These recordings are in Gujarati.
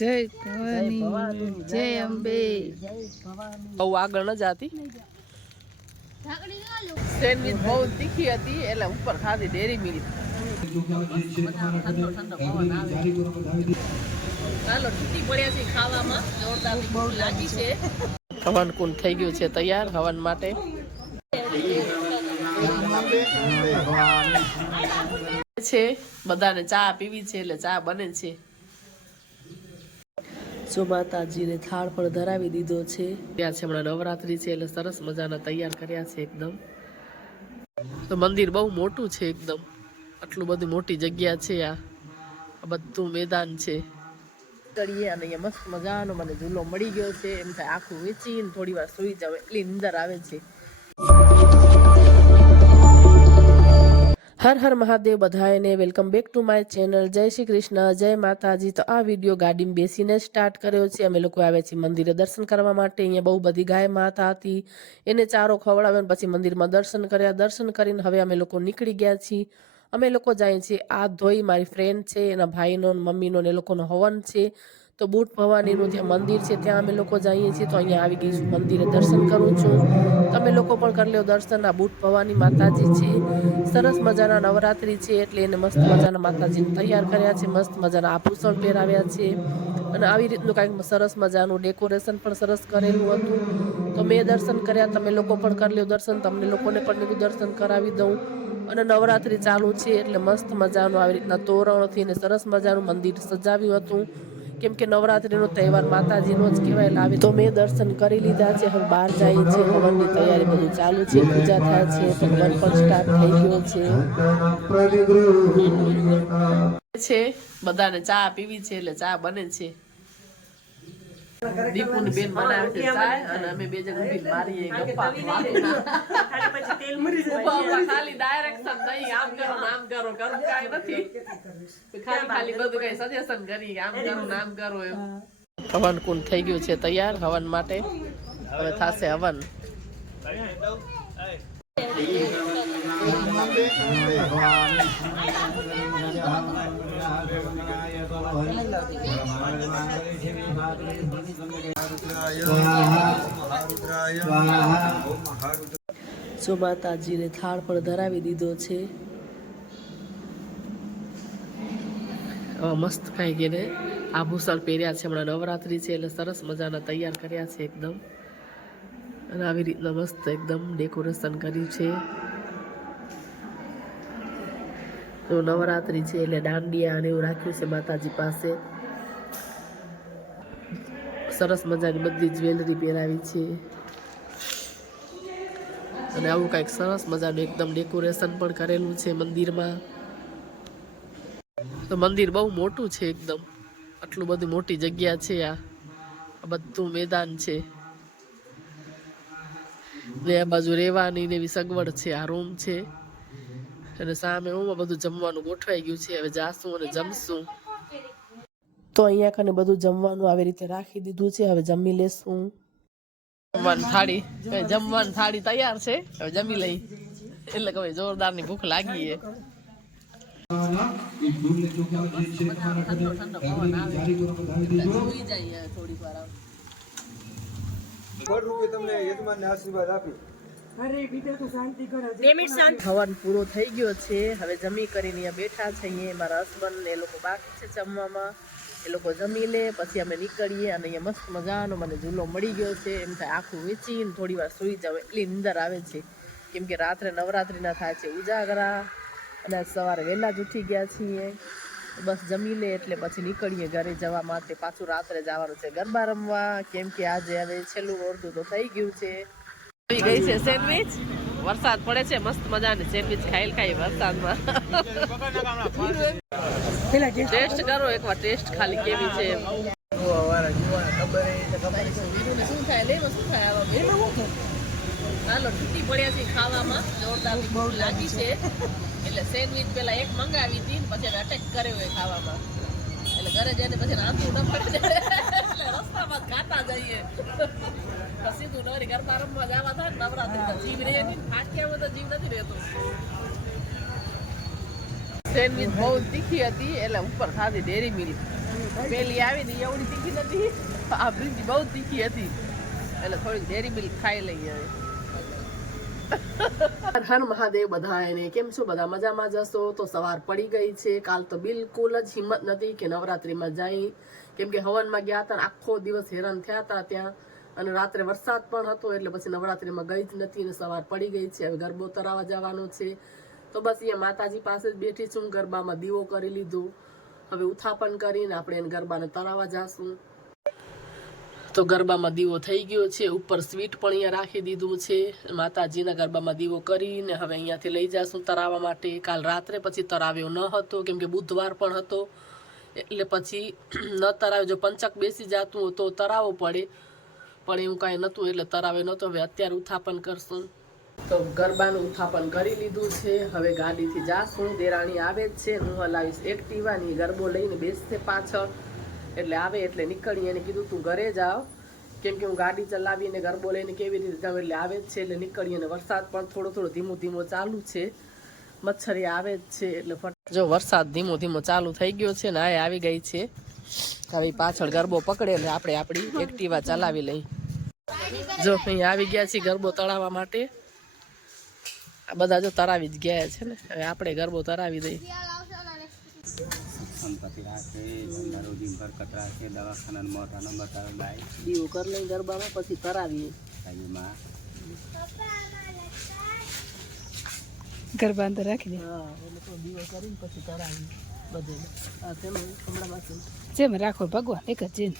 જય ભવાની જય અંબે. બહુ આગળ ન જાતી? સેન્ડવિચ બહુ તીખી હતી એટલે ઉપર ખાધી ડેરી મિલ્ક ચાલો તૂટી પડ્યા છે ખાવામાં. જોરદાર ભૂખ લાગી છે. હવન કુંડ થઈ ગયું છે તૈયાર હવન માટે. છે બધાને ચા પીવી છે એટલે ચા બને છે. જો માતાજીને થાળ પણ ધરાવી દીધો છે. ત્યાં છે હમણાં નવરાત્રી છે એટલે સરસ મજાના તૈયાર કર્યા છે એકદમ. તો મંદિર બહુ મોટું છે એકદમ. આટલું બધું મોટી જગ્યા છે આ. બધું મેદાન છે. કરીએ અને અહીંયા મસ્ત મજાનો મને ઝૂલો મળી ગયો છે. એમ થાય આખું વેચીને થોડી વાર સુઈ જાવ એટલી નીંદર આવે છે. હર હર મહાદેવ બધાને welcome back to my channel. Jai Shri Krishna, જય માતાજી. તો આ વીડિયો ગાડીમાં બેસીને સ્ટાર્ટ કર્યો છે. અમે લોકો આવ્યા છીએ મંદિરે દર્શન કરવા માટે. અહીંયા બહુ બધી ગાય માતા હતી. એને ચારો ખવડાવ્યો પછી મંદિરમાં દર્શન કર્યા. દર્શન કરીને હવે અમે લોકો નીકળી ગયા છીએ. અમે લોકો જાય છીએ. આ ધોઈ મારી ફ્રેન્ડ છે, એના ભાઈનો મમ્મીનો એ લોકોનો હવન છે. તો બુટ ભવાનીનું ત્યાં મંદિર છે, ત્યાં અમે લોકો જઈએ છીએ. તો અહીંયા આવી ગઈ છું મંદિરે દર્શન કરું છું. તમે લોકો પણ કરી લો દર્શન. આ બુટ ભવાની માતાજી છે. સરસ મજાના નવરાત્રી છે એટલે એને મસ્ત મજાના માતાજીને તૈયાર કર્યા છે. મસ્ત મજાના આભૂષણ પહેરાવ્યા છે. અને આવી રીતનું કાંઈક સરસ મજાનું ડેકોરેશન પણ સરસ કરેલું હતું. તો મેં દર્શન કર્યા. તમે લોકો પણ કરી લો દર્શન. તમને લોકોને પણ દર્શન કરાવી દઉં. અને નવરાત્રી ચાલુ છે એટલે મસ્ત મજાનું આવી રીતના તોરણથી ને સરસ મજાનું મંદિર સજાવ્યું હતું. કેમ કે નવરાત્રીનો તહેવાર માતાજીનો જ કહેવાય. આવી તો મેં દર્શન કરી લીધા છે હવે બહાર જઈએ છે હવનની તૈયારી બધું ચાલુ છે પૂજા થાય છે ભગવાન પણ સ્ટાર્ટ થઈ ગયો છે. છે બધાને ચા પીવી છે એટલે ચા બને છે. દીપુની બેન બનાવે છે ચા અને અમે બે જણ ઊભી મારીએ ગપ્પા ઊભા ખાલી ડાયરેક્શન નહીં આમ કરો નામ આમ કરો કરવું કાંઈ નથી. ખાલી ખાલી બધું કઈ સજેશન કરી આમ કરો નામ આમ કરો એમ. હવન કુંડ થઈ ગયું છે તૈયાર હવન માટે. હવે થશે હવન. જો માતાજીને થાળ પણ ધરાવી દીધો છે. મસ્ત કાંઈ કે આભૂષણ પહેર્યા છે. હમણાં નવરાત્રી છે એટલે સરસ મજાના તૈયાર કર્યા છે એકદમ. અને આવી રીતના મસ્ત એકદમ ડેકોરેશન કર્યું છે. તો નવરાત્રી છે એટલે દાંડિયા અને એવું રાખ્યું છે માતાજી પાસે. સરસ મજાની બધી જ્વેલરી પહેરાવી છે. અને આવું કાંઈક સરસ મજાનું એકદમ ડેકોરેશન પણ કરેલું છે મંદિરમાં. તો મંદિર બહુ મોટું છે એકદમ. આટલું બધું મોટી જગ્યા છે આ. બધું મેદાન છે. ને આ બાજુ રહેવાની ને એવી સગવડ છે, આ રૂમ છે. અને સામે રૂમમાં બધું જમવાનું ગોઠવાઈ ગયું છે. હવે જાશું અને જમશું. તો અહીંયા કને બધું જમવાનું આવી રીતે રાખી દીધું છે. હવે જમી લેશું. જમવાની થાળી. જમવાની થાળી તૈયાર છે. હવે જમી લઈ. એટલે કે જોરદારની ભૂખ લાગી છે. તમને યજમાનને આશીર્વાદ આપી હવન પૂરો થઈ ગયો છે. હવે જમી કરીને અહીંયા બેઠા છે. અહીંયા મારા હસબન્ડ ને એ લોકો બાકી છે જમવામાં. એ લોકો જમી લે, પછી અમે નીકળીએ અને અહીંયા મસ્ત મજાનો મને ઝૂલો મળી ગયો છે. એમ થાય આખું વેચીને થોડી વાર સુઈ જાવ એટલી નીંદર આવે છે. કેમ કે રાત્રે નવરાત્રિના થાય છે ઉજાગરા. અને સવારે વહેલા જ ઉઠી ગયા છીએ. બસ જમી લે એટલે પછી નીકળીએ ઘરે જવા માટે. પાછું રાત્રે જવાનું છે ગરબા રમવા. કેમ કે આજે હવે છેલ્લું અડધું તો થઈ ગયું છે. ગઈ છે સેન્ડવિચ? વરસાદ પડે છે, મસ્ત મજાની સેન્ડવિચ ખાઈ ખાઈ વરસાદમાં. ટેસ્ટ કરો એકવાર, ટેસ્ટ ખાલી કેવી છે? હાલો તૂટી પડ્યા છે ખાવામાં. જોરદાર બહુ લાગી છે. એટલે સેન્ડવિચ પેલા એક મંગાવી હતી પછી અટેક કર્યો હોય ખાવામાં. એટલે ઘરે જઈને પછી રાંધવું ન પડે. રસ્તામાં ખાતા જઈએ પછી તું નવરી ગરબા રમવા જવા થાય નવરાત્રી જીવ રહે નહીં ફાટક્યામાં તો જીવ નથી રહેતો સેન્ડવિચ બહુ તીખી હતી એટલે ઉપર ખાધી ડેરી મિલ્ક પેલી આવી ને એવડી તીખી નથી આ બ્રિજ બહુ તીખી હતી એટલે થોડીક ડેરી મિલ્ક ખાઈ લઈએ હર મહાદેવ બધાને કેમ છો? બધા મજામાં જશો તો સવાર પડી ગઈ છે. કાલ તો બિલકુલ જ હિંમત નથી કે નવરાત્રિમાં જાય. કેમ કે હવનમાં ગયા હતા આખો દિવસ હેરાન થયા હતા ત્યાં. અને રાત્રે વરસાદ પણ હતો, એટલે પછી નવરાત્રિમાં ગઈ જ નથી અને સવાર પડી ગઈ છે. હવે ગરબો તરાવા જવાનો છે. તો બસ અહીંયા માતાજી પાસે જ બેઠી છું, ગરબામાં દીવો કરી લીધો. હવે ઉથાપન કરીને આપણે એને ગરબાને તરાવા જાશું. તો ગરબામાં દીવો થઈ ગયો છે, ઉપર સ્વીટ પણ અહીંયા રાખી દીધું છે. માતાજીના ગરબામાં દીવો કરીને હવે અહીંયાથી લઈ જશું તરાવવા માટે. કાલ રાત્રે પછી તરાવ્યો ન હતો, કેમ કે બુધવાર પણ હતો. એટલે પછી ન તરાવે. જો પંચક બેસી જતું તો તરાવો પડે. પણ એવું કાંઈ નહોતું એટલે તરાવે નહોતો. હવે અત્યારે ઉથાપન કરશું. તો ગરબાનું ઉથાપન કરી લીધું છે. હવે ગાડીથી જાશું. દેરાણી આવે જ છે. હું હલાવીશ એક્ટિવાની ગરબો લઈને બેસશે પાછળ. એટલે આવે એટલે નીકળી. એને કીધું, તું ઘરે જાઓ કેમ કે હું ગાડી ચલાવીને ગરબો લઈને કેવી રીતે જાઉં? એટલે આવે જ છે. એટલે નીકળી અને વરસાદ પણ થોડો થોડો ધીમો ધીમો ચાલુ છે. મચ્છરી આવે જ છે એટલે જો વરસાદ ધીમો ધીમો ચાલુ થઈ ગયો છે ને આ આવી ગઈ છે. આવી પાછળ ગરબો પકડે એટલે આપણે આપણી એક્ટિવા ચલાવી લઈ જો અહીં આવી ગયા છીએ ગરબો તળાવવા માટે. આ બધા જો તરાવી જ ગયા છે ને. હવે આપણે ગરબો તરાવી દઈએ. સંપત્તિ રાખે દવાખાના મોટા નંબર તારો લાય દીવો કરી લઈ ગરબામાં, પછી તરાવીએ. ગરબા અંદર રાખી દે. હા એટલે તો દીવો કરીને પછી તરાવી બધે આ હમણાંમાંથી જેમ રાખો ભગવાન એક જ જેન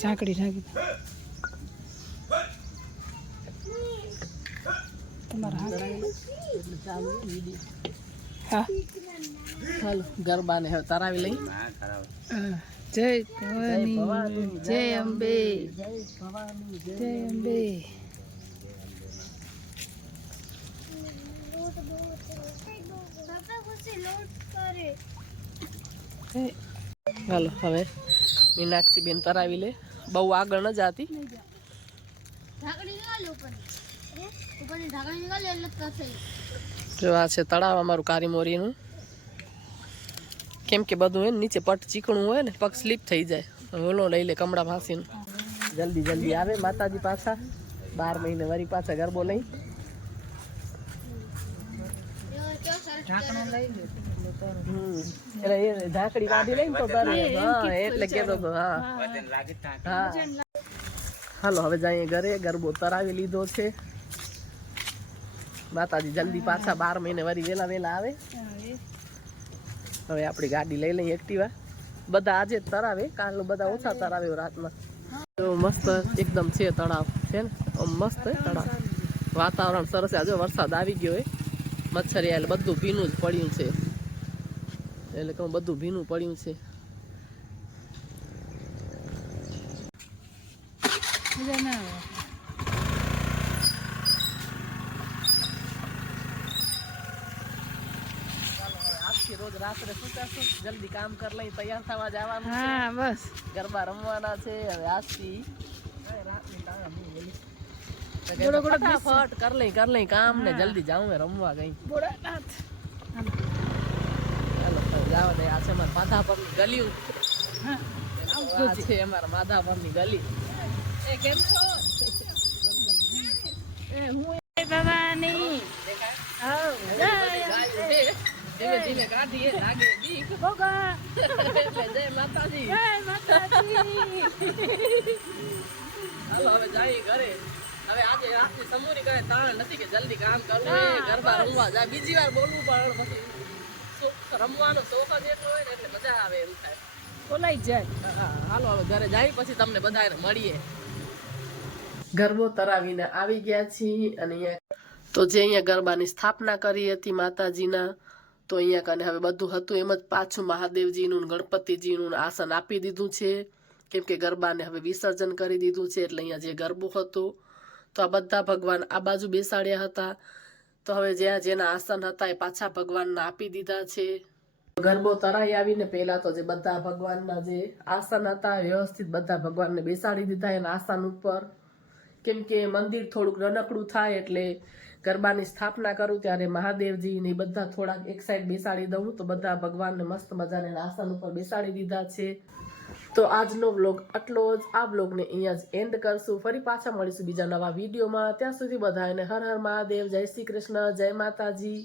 ઝાંકડી નાખી તમારા હાથ. હા ચાલો ગરબાને હવે તરાવી લઈ. જય ભવાની જય અંબે. જય ભવાની જય જય અંબે. ચાલો હવે મીનાક્ષી બેન તરાવી લે. બહુ આગળ ન જાતી. જ. આ છે તળાવ અમારું કારીમોરીનું. કેમ કે બધું હોય નીચે પટ ચીકણું હોય ને પગ સ્લીપ થઈ જાય. ઓલો લઈ લે કમળા ફાંસીને જલ્દી જલ્દી આવે માતાજી પાછા. બાર મહિને વરી પાછા ગરબો લઈ. એટલે એ ઢાંકડી કાઢી લઈને તો તરે હા એટલે કેતો તો હા. વજન લાગે ત્યાં હા. હાલો હવે જઈએ ઘરે. ગરબો તરાવી લીધો છે. માતાજી જલ્દી પાછા બાર મહિને વરી વેલા વેલા આવે. હવે આપણી ગાડી લઈ લઈએ એક્ટિવા. બધા આજે જ તરાવે. કાલ બધા ઓછા તરાવે રાતમાં. તો મસ્ત એકદમ છે તળાવ. છે ને? મસ્ત તળાવ. વાતાવરણ સરસ છે. આજે વરસાદ આવી ગયો હોય મચ્છરી એટલે બધું ભીનું જ પડ્યું છે. એટલે કહું બધું ભીનું પડ્યું છે. રોજ રાત્રે સુતાશું. જલ્દી કામ કર લઈ તૈયાર થવા જવાનું હા બસ. ગરબા રમવાના છે હવે આજથી ફટાફટ કર લઈ કર લઈ કામ ને જલ્દી જાઉં મેં રમવા ગઈ. ચાલો જાવ દે આ છે અમારા માધાપરની ગલીઓ. આ છે અમારા માધાપરની ગલી. એ કેમ છો? ભવાની. હા જય. ધીમે ધીમે કાઢીએ લાગે બીક ભોગા. એટલે જય માતાજી. જય માતાજી. હાલો હવે જાય ઘરે. હવે આજે આખી સમૂરી કરે તાણ નથી કે જલ્દી કામ કરવું એ ગરબા રમવા જાય. બીજી વાર બોલવું પણ પછી રમવાનો શોખ જ એટલો હોય ને એટલે મજા આવે એમ થાય. બોલાઈ જાય. હા, હાલો ઘરે જાય પછી તમને બધાને મળીએ. ગરબો તરાવીને આવી ગયા છીએ અને અહીંયા તો જે અહીંયા ગરબાની સ્થાપના કરી હતી માતાજીના તો અહીંયા કને હવે બધું હતું એમ જ પાછું મહાદેવજીનું ને ગણપતિજીનું ને આસન આપી દીધું છે. કેમ કે ગરબાને હવે વિસર્જન કરી દીધું છે એટલે અહીંયા જે ગરબો હતો તો આ બધા ભગવાન આ બાજુ બેસાડ્યા હતા. તો હવે જ્યાં જેના આસન હતા એ પાછા ભગવાનને આપી દીધા છે. ગરબો તરાઈ આવીને પહેલાં તો જે બધા ભગવાનના જે આસન હતા, વ્યવસ્થિત બધા ભગવાનને બેસાડી દીધા એના આસન ઉપર. કેમ કે મંદિર થોડુંક રનકડું થાય એટલે ગરબાની સ્થાપના કરું ત્યારે મહાદેવજી ને બધા થોડાક એક સાઈડ બેસાડી દઉં તો બધા ભગવાનને મસ્ત મજાને આસન ઉપર બેસાડી દીધા છે. તો આજનો વ્લોગ આટલો જ. આ વ્લોગને અહીંયા જ એન્ડ કરશું. ફરી પાછા મળીશું બીજા નવા વિડીયોમાં. ત્યાં સુધી બધાને હર હર મહાદેવ. જય શ્રી કૃષ્ણ. જય માતાજી.